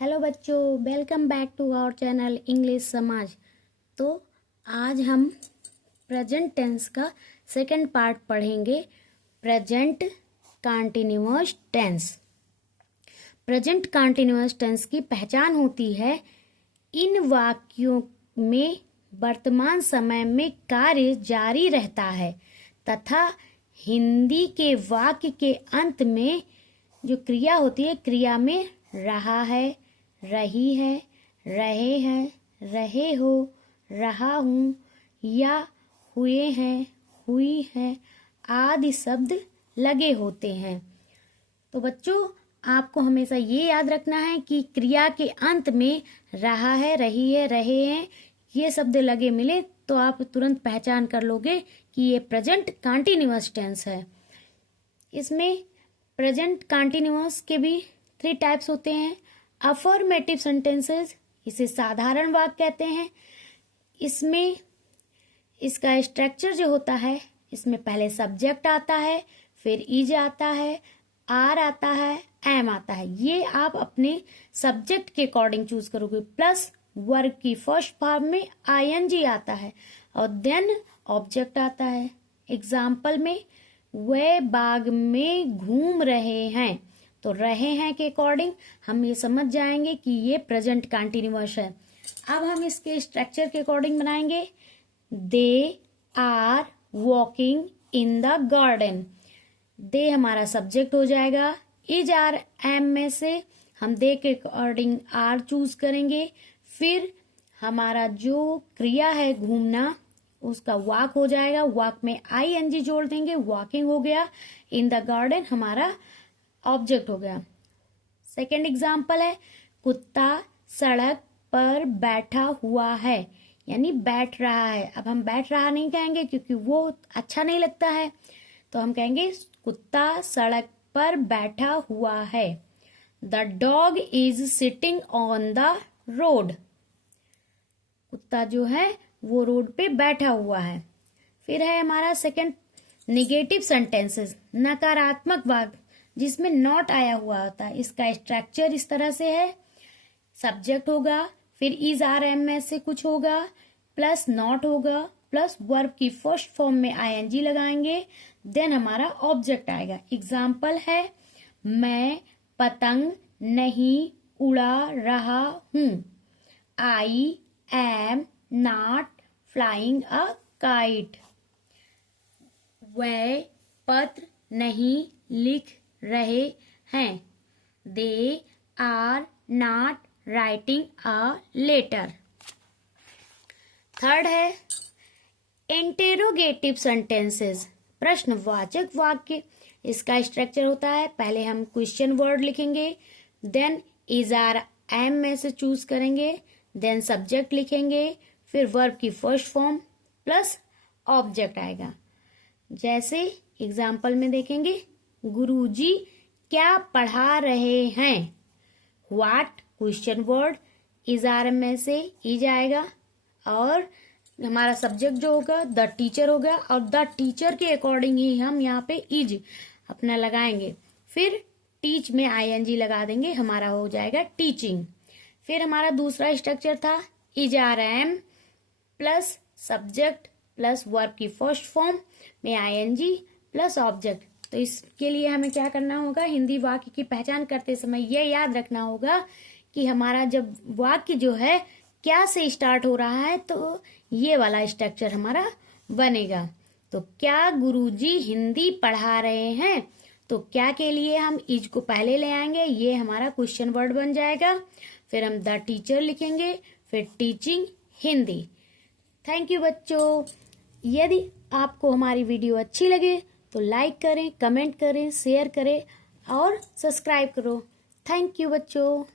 Hello बच्चों, welcome back to our channel English Samaj. तो आज हम प्रेजेंट टेंस का सेकंड पार्ट पढ़ेंगे। Present continuous tense. Present continuous tense की पहचान होती है इन वाक्यों में वर्तमान समय में कार्य जारी रहता है तथा हिंदी के वाक्य के अंत में जो क्रिया होती है, क्रिया में रहा है, रही है, रहे हैं, रहे हो, रहा हूँ या हुए हैं, हुई है आदि शब्द लगे होते हैं। तो बच्चों, आपको हमेशा ये याद रखना है कि क्रिया के अंत में रहा है, रही है, रहे हैं ये शब्द लगे मिले तो आप तुरंत पहचान कर लोगे कि ये प्रेजेंट कंटीन्यूअस टेंस है। इसमें प्रेजेंट कंटीन्यूअस के भी 3 टाइप्स होते हैं। अफर्मेटिव सेंटेंसेस, इसे साधारण वाक्य कहते हैं। इसमें इसका स्ट्रक्चर जो होता है, इसमें पहले सब्जेक्ट आता है, फिर इज आता है, आर आता है, एम आता है। ये आप अपने सब्जेक्ट के अकॉर्डिंग चूज करोगे। प्लस वर्ब की फर्स्ट फॉर्म में आईएनजी आता है और देन ऑब्जेक्ट आता है। एग्जाम्पल में वे बाग में घूम रहे हैं, तो रहे हैं के अकॉर्डिंग हम ये समझ जाएंगे कि ये प्रेजेंट कंटीन्यूअस है। अब हम इसके स्ट्रक्चर के अकॉर्डिंग बनाएंगे। They are walking in the garden. They हमारा सब्जेक्ट हो जाएगा। इज आर एम में से हम दे के अकॉर्डिंग आर चूज करेंगे। फिर हमारा जो क्रिया है घूमना, उसका वॉक हो जाएगा। वॉक में आईएनजी जोड़ देंगे, वॉकिंग हो गया। इन द गार्डन हमारा ऑब्जेक्ट हो गया। सेकेंड एग्जाम्पल है कुत्ता सड़क पर बैठा हुआ है, यानी बैठ रहा है। अब हम बैठ रहा नहीं कहेंगे क्योंकि वो अच्छा नहीं लगता है, तो हम कहेंगे कुत्ता सड़क पर बैठा हुआ है। The dog is sitting on the road. कुत्ता जो है वो रोड पे बैठा हुआ है। फिर है हमारा सेकंड निगेटिव सेंटेंसेस, नकारात्मक वाक्य जिसमें नॉट आया हुआ होता है। इसका स्ट्रक्चर इस तरह से है। सब्जेक्ट होगा, फिर इज आर एम में से कुछ होगा, प्लस नॉट होगा, प्लस वर्ब की फर्स्ट फॉर्म में आईएनजी लगाएंगे, देन हमारा ऑब्जेक्ट आएगा। एग्जाम्पल है मैं पतंग नहीं उड़ा रहा हूं। I am not flying a kite. वह पत्र नहीं लिख रहे हैं। They are not writing a letter. Third है इंटेरोगेटिव सेंटेंसेस, प्रश्नवाचक वाक्य। इसका स्ट्रक्चर होता है पहले हम क्वेश्चन वर्ड लिखेंगे, देन इज आर एम में से चूज करेंगे, देन सब्जेक्ट लिखेंगे, फिर वर्ब की फर्स्ट फॉर्म प्लस ऑब्जेक्ट आएगा। जैसे एग्जाम्पल में देखेंगे गुरुजी क्या पढ़ा रहे हैं। What question word, is are में से इज आएगा और हमारा सब्जेक्ट जो होगा द टीचर होगा और द टीचर के अकॉर्डिंग ही हम यहाँ पे इज अपना लगाएंगे। फिर टीच में आईएनजी लगा देंगे, हमारा हो जाएगा टीचिंग। फिर हमारा दूसरा स्ट्रक्चर था is are am plus subject plus verb की फर्स्ट फॉर्म में आईएनजी प्लस ऑब्जेक्ट। तो इसके लिए हमें क्या करना होगा, हिंदी वाक्य की पहचान करते समय यह याद रखना होगा कि हमारा जब वाक्य जो है क्या से स्टार्ट हो रहा है तो ये वाला स्ट्रक्चर हमारा बनेगा। तो क्या गुरुजी हिंदी पढ़ा रहे हैं, तो क्या के लिए हम इज को पहले ले आएंगे, ये हमारा क्वेश्चन वर्ड बन जाएगा। फिर हम द टीचर लिखेंगे, फिर टीचिंग हिंदी। थैंक यू बच्चों। यदि आपको हमारी वीडियो अच्छी लगे तो लाइक करें, कमेंट करें, शेयर करें और सब्सक्राइब करो। थैंक यू बच्चों।